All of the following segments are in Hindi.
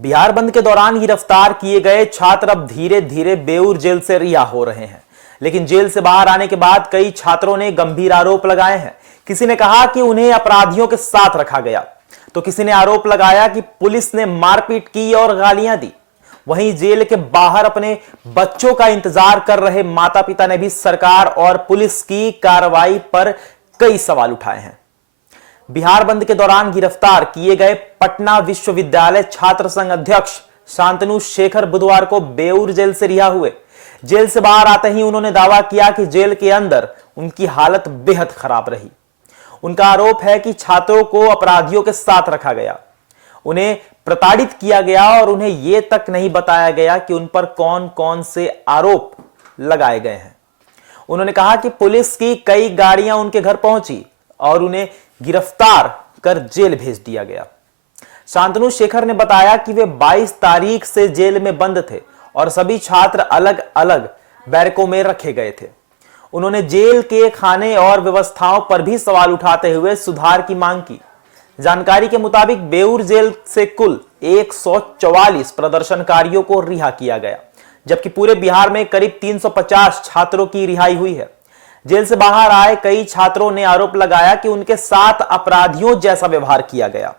बिहार बंद के दौरान गिरफ्तार किए गए छात्र अब धीरे धीरे बेऊर जेल से रिहा हो रहे हैं। लेकिन जेल से बाहर आने के बाद कई छात्रों ने गंभीर आरोप लगाए हैं। किसी ने कहा कि उन्हें अपराधियों के साथ रखा गया, तो किसी ने आरोप लगाया कि पुलिस ने मारपीट की और गालियां दी। वहीं जेल के बाहर अपने बच्चों का इंतजार कर रहे माता पिता ने भी सरकार और पुलिस की कार्रवाई पर कई सवाल उठाए हैं। बिहार बंद के दौरान गिरफ्तार किए गए पटना विश्वविद्यालय छात्र संघ अध्यक्ष शांतनु शेखर बुधवार को बेऊर जेल से रिहा हुए। जेल से बाहर आते ही उन्होंने दावा किया कि जेल के अंदर उनकी हालत बेहद खराब रही। उनका आरोप है कि छात्रों को अपराधियों के साथ रखा गया, उन्हें प्रताड़ित किया गया और उन्हें यह तक नहीं बताया गया कि उन पर कौन कौन से आरोप लगाए गए हैं। उन्होंने कहा कि पुलिस की कई गाड़ियां उनके घर पहुंची और उन्हें गिरफ्तार कर जेल भेज दिया गया। शांतनु शेखर ने बताया कि वे 22 तारीख से जेल में बंद थे और सभी छात्र अलग अलग बैरकों में रखे गए थे। उन्होंने जेल के खाने और व्यवस्थाओं पर भी सवाल उठाते हुए सुधार की मांग की। जानकारी के मुताबिक बेऊर जेल से कुल 144 प्रदर्शनकारियों को रिहा किया गया, जबकि पूरे बिहार में करीब 350 छात्रों की रिहाई हुई है। जेल से बाहर आए कई छात्रों ने आरोप लगाया कि उनके साथ अपराधियों जैसा व्यवहार किया गया।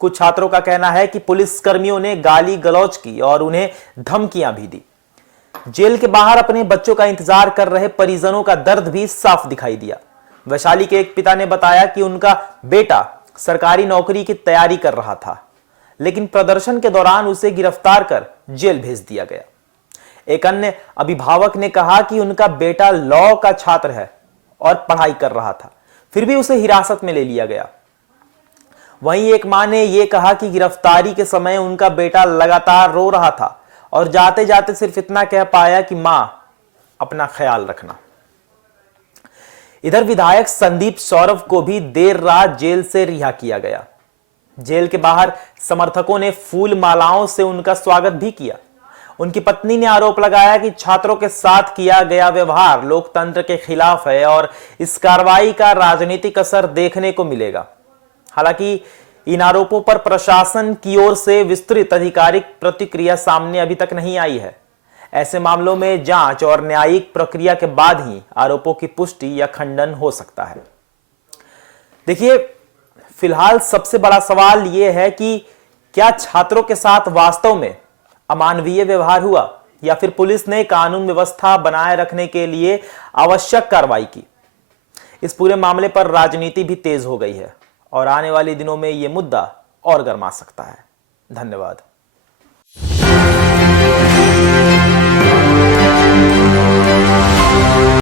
कुछ छात्रों का कहना है कि पुलिसकर्मियों ने गाली गलौज की और उन्हें धमकियां भी दी। जेल के बाहर अपने बच्चों का इंतजार कर रहे परिजनों का दर्द भी साफ दिखाई दिया। वैशाली के एक पिता ने बताया कि उनका बेटा सरकारी नौकरी की तैयारी कर रहा था, लेकिन प्रदर्शन के दौरान उसे गिरफ्तार कर जेल भेज दिया गया। एक अन्य अभिभावक ने कहा कि उनका बेटा लॉ का छात्र है और पढ़ाई कर रहा था, फिर भी उसे हिरासत में ले लिया गया। वहीं एक मां ने यह कहा कि गिरफ्तारी के समय उनका बेटा लगातार रो रहा था और जाते जाते सिर्फ इतना कह पाया कि मां, अपना ख्याल रखना। इधर विधायक संदीप सौरव को भी देर रात जेल से रिहा किया गया। जेल के बाहर समर्थकों ने फूल मालाओं से उनका स्वागत भी किया। उनकी पत्नी ने आरोप लगाया कि छात्रों के साथ किया गया व्यवहार लोकतंत्र के खिलाफ है और इस कार्रवाई का राजनीतिक असर देखने को मिलेगा। हालांकि इन आरोपों पर प्रशासन की ओर से विस्तृत आधिकारिक प्रतिक्रिया सामने अभी तक नहीं आई है। ऐसे मामलों में जांच और न्यायिक प्रक्रिया के बाद ही आरोपों की पुष्टि या खंडन हो सकता है। देखिए, फिलहाल सबसे बड़ा सवाल यह है कि क्या छात्रों के साथ वास्तव में अमानवीय व्यवहार हुआ या फिर पुलिस ने कानून व्यवस्था बनाए रखने के लिए आवश्यक कार्रवाई की। इस पूरे मामले पर राजनीति भी तेज हो गई है और आने वाले दिनों में यह मुद्दा और गर्मा सकता है। धन्यवाद।